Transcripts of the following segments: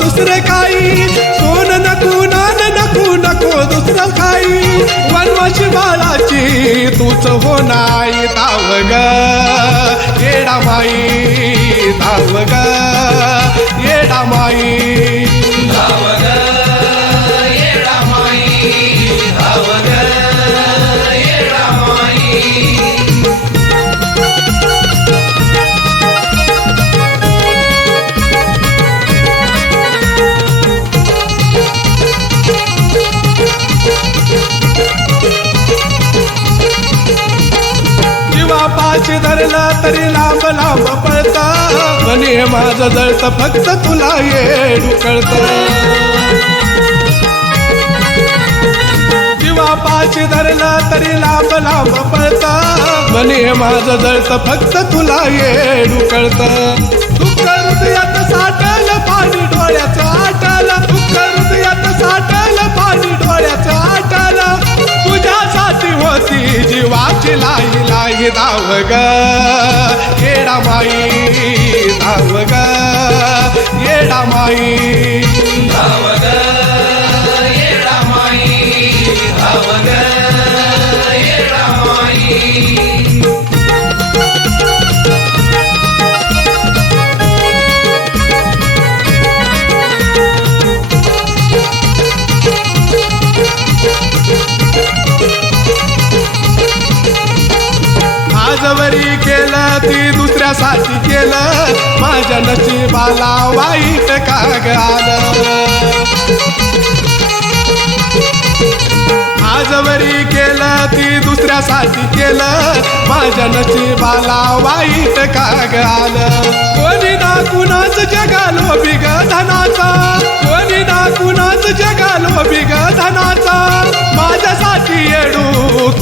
दुसरे काही. सोन नको नान नको नको दुसरं काही. वनवाशी बाळाची तूच हो नाही धाव ग माई. धावगा जीवा पाशी तरी लांब लांब पळता. म्हणे माझं जळत फक्त तुला ये ढुकळत किंवा पाशी धरला तरी लांब लांब पळता. म्हणे माझं जळत फक्त तुला येडू कळत. दुःख हृदयात साठल पाणी डोळ्याचा. धाव ग. येडा माई धाव ग येडा माई ती केलं. माझ्या नशिबाला वाईट काग आलं. आजवरी केलं ती दुसऱ्यासाठी केलं. माझ्या नशिबाला वाईट काग आलं. कोणी ना कुणा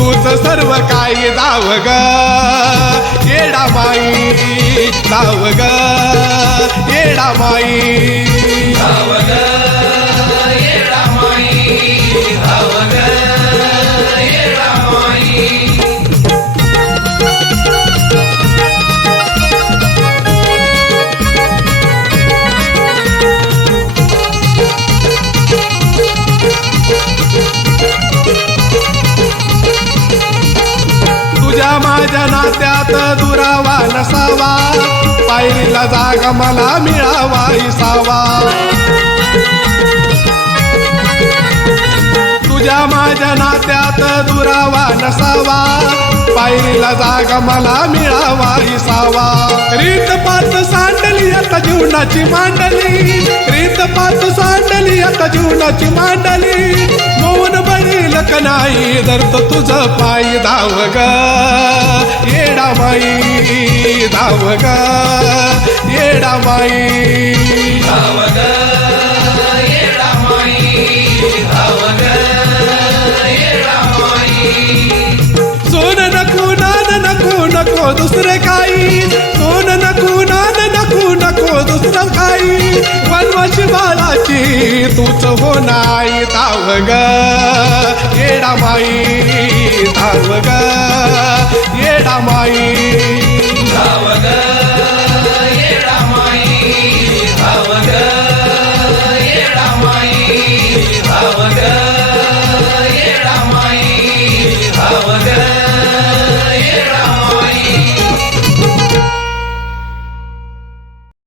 तूच सर्व काही जाव ग. येडा माई जाव ग. येडा माई माझ्या नात्यात दुरावा नसावा. पायरीला जागा मला मिळावा इसावा. तुझ्या माझ्या नात्यात दुरावा नसावा. पायरीला जागा मला मिळावा इसावा. रीत पात सांडली आता जीवनाची मांडली. रीत पात सांडली आता जीवनाची मांडली. शक नाही? दर्द तुझं पाय धाव ग येडा माई धाव ग येडा माई सोन नको नान नको नको दुसरे काही. सोन नको नान नको नको दुसरं काही. वनवाशी बालाची तूच हो नाही धाव ग ஏடமாயி.